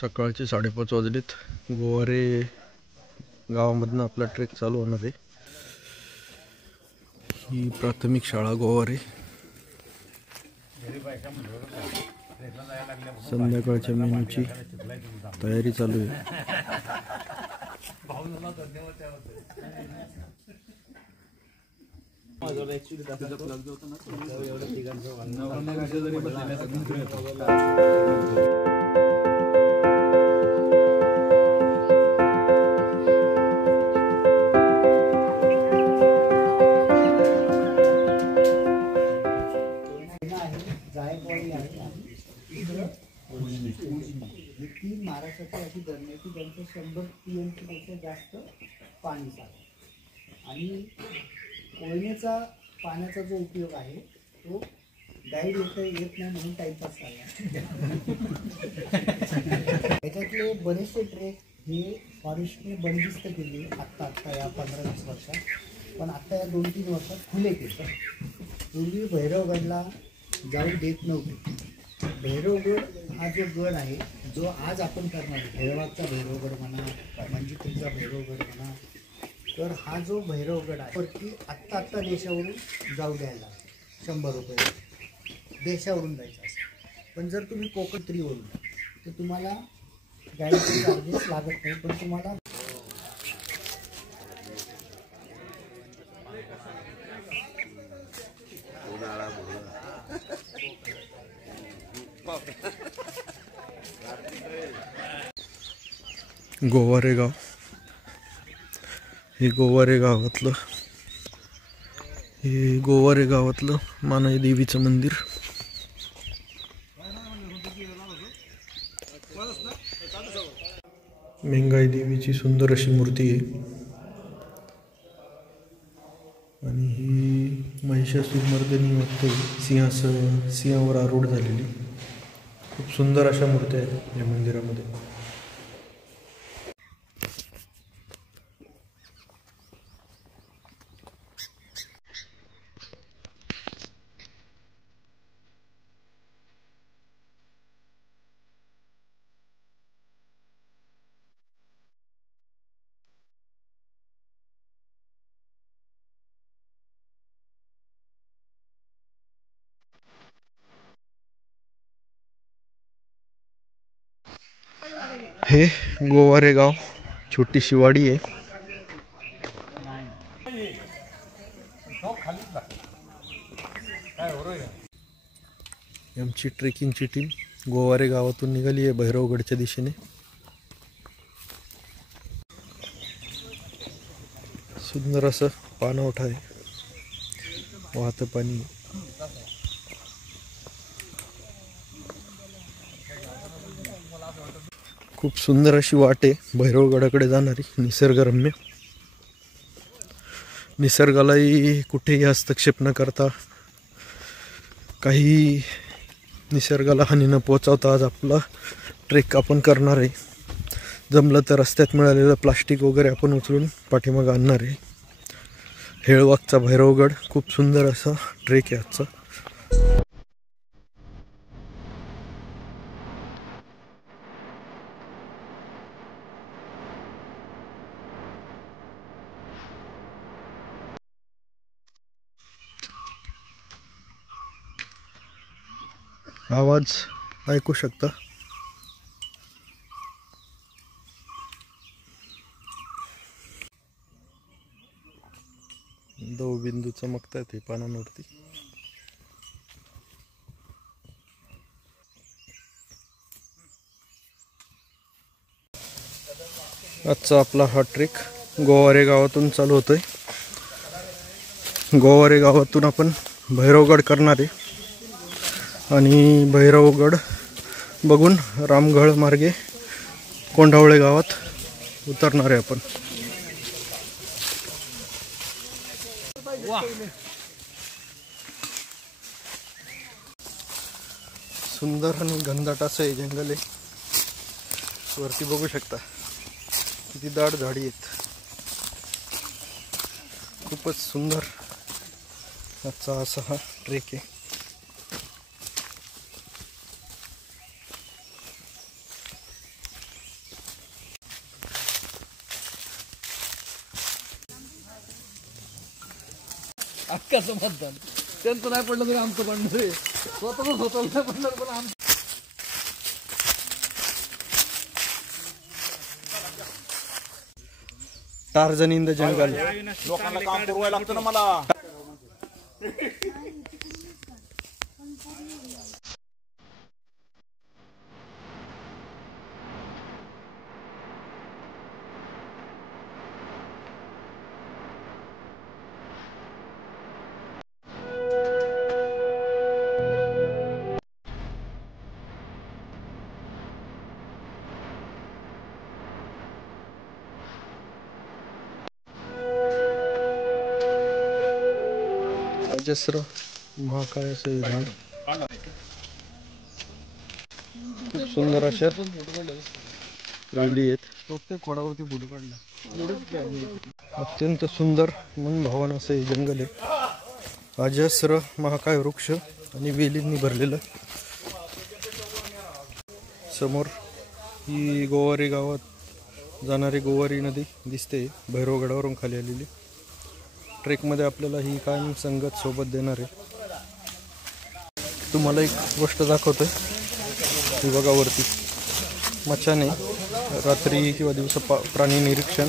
सकाळचे 5:30 वाजलेत. गोवारे गावामधनं आपला ट्रेक चालू होणार आहे. ही प्राथमिक शाळा गोवारे. संध्याकाळच्या मेनूची तयारी चालू आहे. महाराष्ट्राची अशी धरणे की त्यांचं 100 TMC पेक्षा जास्त पाणी साठे आणि कोयनेचा पाण्याचा जो उपयोग आहे तो गाईड येत नाही म्हणून टाईमपास चालला. त्याच्यातले बरेचसे ट्रेक हे फॉरेस्टने बंदिस्त केले आत्ता या 15-20 वर्षात, पण आत्ता या 2-3 वर्षात खुले केले. पूर्वी भैरवगडला जाऊ देत नव्हते. भैरवगड हा जो गड आहे जो आज आपण करणार भैरवाचा भैरवगड म्हणा, मंजित्रीचा भैरवगड म्हणा, तर हा जो भैरवगड आहे वरती आत्ता देशावरून जाऊ द्यायला 100 रुपये देशावरून जायचं असं. पण जर तुम्ही कोकणत्रीवरून तर तुम्हाला गाडीचे चार्जेस लागत नाही, पण तुम्हाला गोवारे गाव हे गोवारे गावातलं मानाई देवीचं मंदिर. मेंगाई देवीची सुंदर अशी मूर्ती आहे आणि ही महिषासुरमर्दिनी वाटते सिंहावर आरूढ झालेली. खूप सुंदर अशा मूर्त्या आहेत या मंदिरामध्ये. हे गोवारे गाव छोटीशी वाडी आहे. आमची ट्रेकिंगची टीम गोवारे गावातून निघाली आहे भैरवगडच्या दिशेने. सुंदर असं पाणवठा आहे, वाहतं पाणी. खूप सुंदर अशी वाट आहे भैरवगडाकडे जाणारी, निसर्गरम्य. निसर्गालाही कुठेही हस्तक्षेप न करता, काही निसर्गाला हानी न पोहोचवता आज आपला ट्रेक आपण करणार आहे. जमलं तर रस्त्यात मिळालेलं प्लास्टिक वगैरे आपण उचलून पाठीमागं आणणार आहे. हेळवाकचा भैरवगड खूप सुंदर असा ट्रेक आहे आजचा. आवाज ऐकू शकता. दवबिंदू चमकतात पानांवरती. आजचा आपला हा ट्रेक गोवारे गावातून चालू होतोय. गोवारे गावातून आपण भैरवगड करणार आहे आणि भैरवगड बघून रामगड मार्गे कोंढावळे गावात उतरणार आहे आपण. सुंदर आणि घनदाट असं हे जंगल आहे. वरती बघू शकता किती दाट झाडी आहेत. खूपच सुंदर आजचा असा हा ट्रेक आहे. हक्काचं मतदान. त्यांचं नाही पडलं तरी आमचं पडणार आहे. स्वतःच होतं नाही पडणार पण आमचं. Tarzan in the jungle. लोकांना काम पुरवायला लागतं ना मला. अजस्र महाकायाचं हे झाड खूप सुंदर अशा वेली आहेत. प्रत्येक खोडावरती फोटो काढला. अत्यंत सुंदर मनभावन असं हे जंगल आहे. अजस्र महाकाय वृक्ष आणि वेलींनी भरलेलं. समोर ही गोवारी गावात जाणारी गोवारी नदी दिसते, भैरवगडावरून खाली आलेली. ट्रेकमध्ये आपल्याला ही कायम संगत सोबत देणार आहे. तुम्हाला एक गोष्ट दाखवतोय. ही बघा वरती मचाने रात्री किंवा दिवसा प्राणी निरीक्षण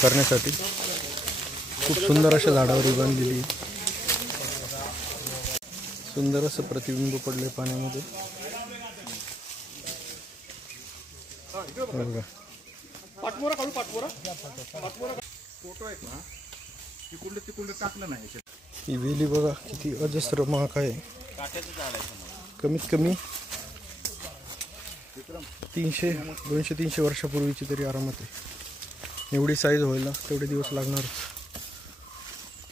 करण्यासाठी खूप सुंदर अशा झाडावर बांधलेली. सुंदर असं प्रतिबिंब पडले पाण्यामध्ये. बघा पाठपोरा काढू. पाठपोरा फोटो आहेत ना, तिकुंड टाकलं नाही. ही वेली बघा किती अजस्र महाकाय आहे. कमीत कमी 200-300 वर्षापूर्वीची तरी आरामात आहे. एवढी साईज व्हायला तेवढे दिवस लागणार.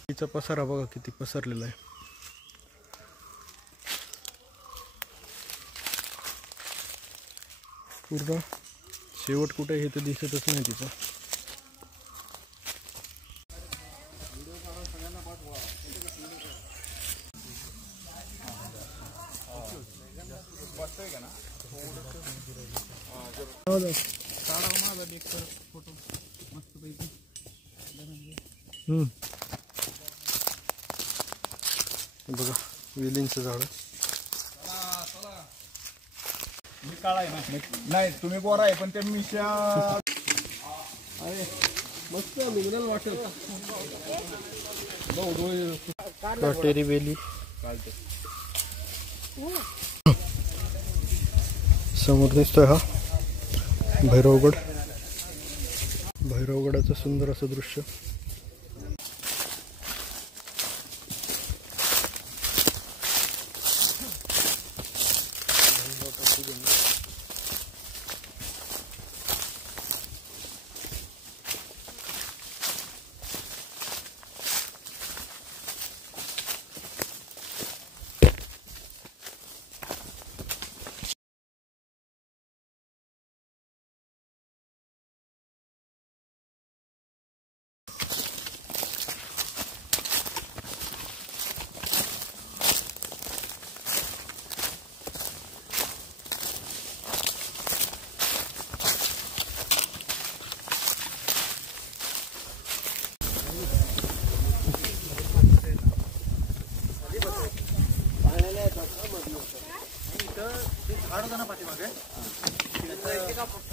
तिचा पसारा बघा किती पसरलेला आहे. पूर्ण शेवट कुठे हे तर दिसतच नाही तिचा. बघा वेलींचं झाड. मी काळा आहे ना. नाही तुम्ही बोरा आहे पण त्या मिशा. मस्त मिनरल वॉटर. काटेरी वेली. समोर दिसतोय हा भैरवगड. भैरवगडाचं सुंदर असं दृश्य.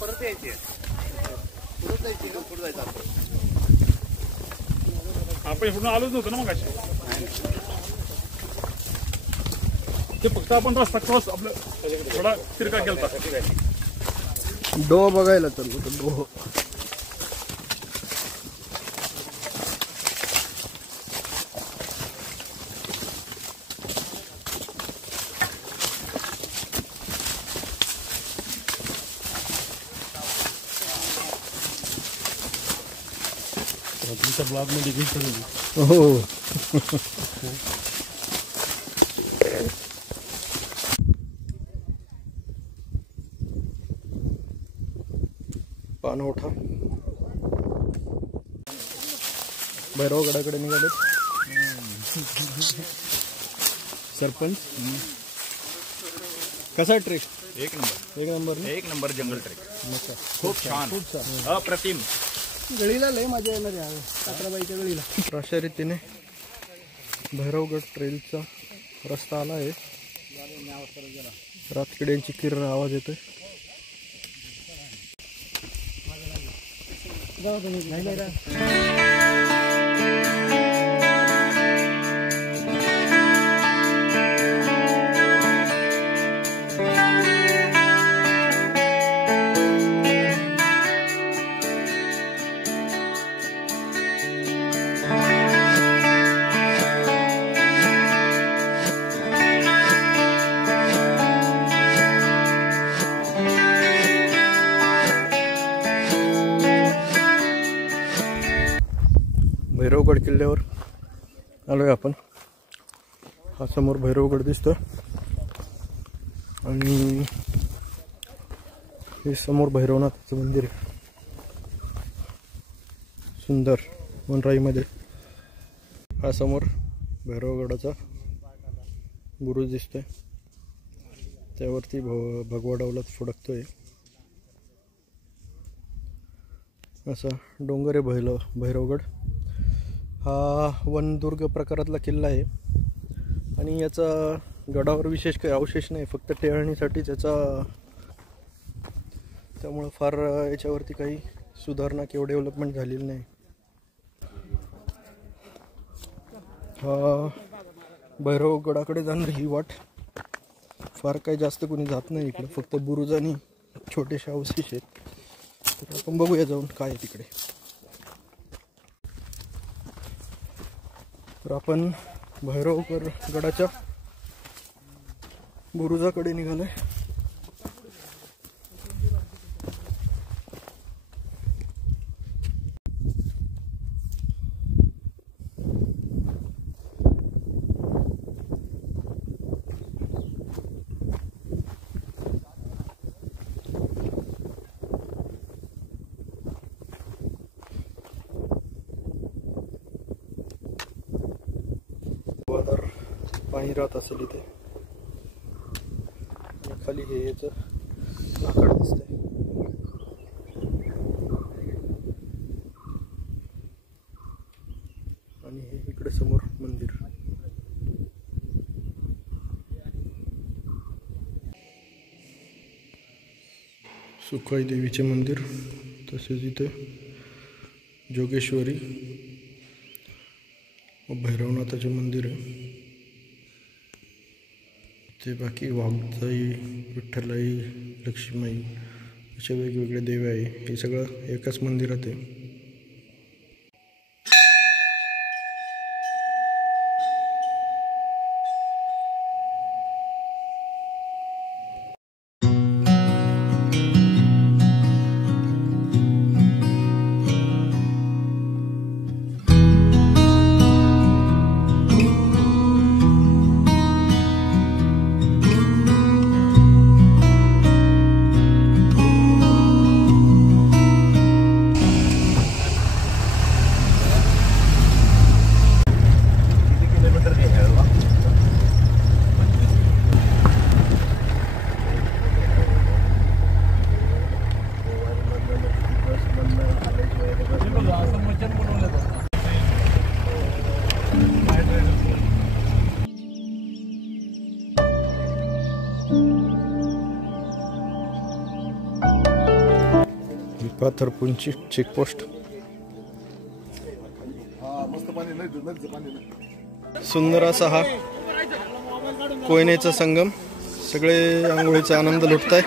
परत यायची पुढे जायचं. आपण इकडून आलोच नव्हतं ना मग अशी. ते फक्त आपण रस्ता क्रॉस आपलं थोडा तिरका केलता. डोह बघायला चाललो होतो. डोह तुमच्या ब्लॉग मध्ये घेतलं. हो. पानवठा भैरवगडाकडे निघाले. सरपंच कसा ट्रेक? एक नंबर जंगल ट्रेक. खूप छान, अप्रतिम. गळीला लय मजा येणार आहे. कात्राबाईच्या गळीला. अशा रीतीने भैरवगड ट्रेलचा रस्ता आला आहे. रातकिड्यांची किर्र आवाज येतोय. भैरवगड किल्ल्यावर आलोय आपण. हा समोर भैरवगड दिसतो आणि हे समोर भैरवनाथचं मंदिर आहे. सुंदर वनराईमध्ये. हा समोर भैरवगडाचा बुरुज दिसतोय. त्यावरती भगवा डावलत फडकतोय. असा डोंगर आहे भैरवगड. हा वनदुर्ग प्रकारातला किल्ला आहे आणि याचा गडावर विशेष काही अवशेष नाही, फक्त टेहळणीसाठी त्यामुळं फार याच्यावरती काही सुधारणा किंवा डेव्हलपमेंट झालेली नाही. हा भैरवगडाकडे जाणारी ही वाट. फार काही जास्त कोणी जात नाही इकडे, फक्त बुरुज आणि छोटेसे अवशेष आहेत. तर आपण बघूया जाऊन काय आहे तिकडे. तर आपण भैरवगडाच्या बुरुजाकडे निघालोय. पाणी राहत असेल इथे. खाली हे याचं लाकड दिसतंय. आणि हे इकडे समोर मंदिर. सुखाई देवीचे मंदिर. तसेच इथे जोगेश्वरी व भैरवनाथाचे मंदिर आहे. ते बाकी वाघजाई, विठ्ठलाई, लक्ष्मीमाई असे वेगवेगळे देव आहे. हे सगळं एकाच मंदिरात आहे. पाथरपुंची चेकपोस्ट. सुंदर असा हा कोयनेचा संगम. सगळे आंघोळीचा आनंद लुटताय.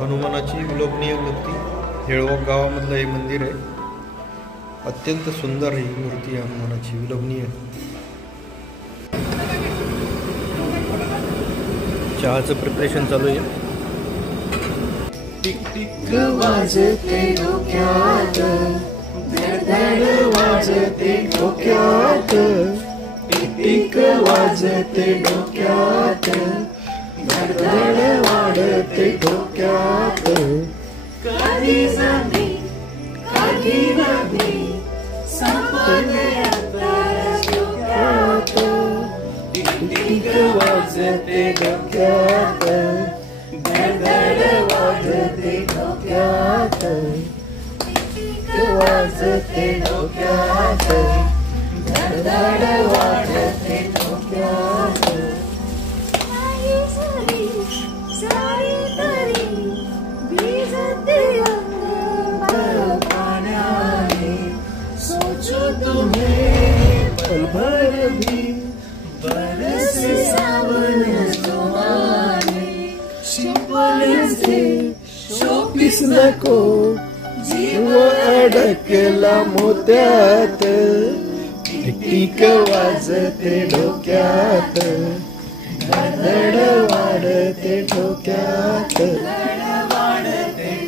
हनुमानाची विलोभनीय मूर्ती. हेळवक गावामधलं हे मंदिर आहे. अत्यंत सुंदर ही मूर्ती आहे हनुमानाची, विलोभनीय. चहाचं प्रिपरेशन चालू आहे. टिक टिक वाजते डोक्यात, धडधड वाजते डोक्यात. टिक टिक वाजते डोक्यात, धडधड वाढते डोक्यात. कधी जमी कधी नदी संपल्या वाजते डोक्यात, धडधड वाजते डोक्यात, टिक वाजते डोक्यात, धडधड वाजते डोक्यात. आई सारी सारी तरी भिजते अंग पाण्याने सोचो तुम्हें पलभर भी बरसे सावन सुहाने. शिपले से शोपीस नको जीव अडकला मोत्यात, टिक वाजते डोक्यात, धडधड वाढते डोक्यात,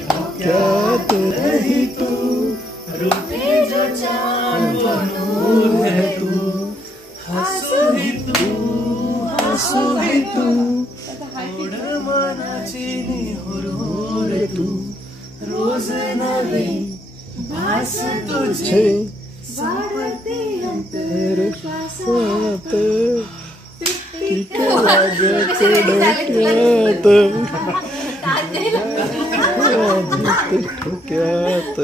डोक्यात. रही तू रूठे जो चांद नूर है तू, हसू भी तू, हसू भी तू, ओढ मनाची निहुरूर तू. रोज नवी भास तुझे वाढते अंतर श्वासात, टिक वाजते डोक्यात, वाजते डोक्यात,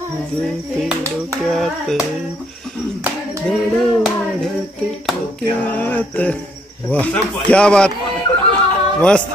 वाजते डोक्यात, धड वाढते डोक्यात. वाह क्या बात, मस्त.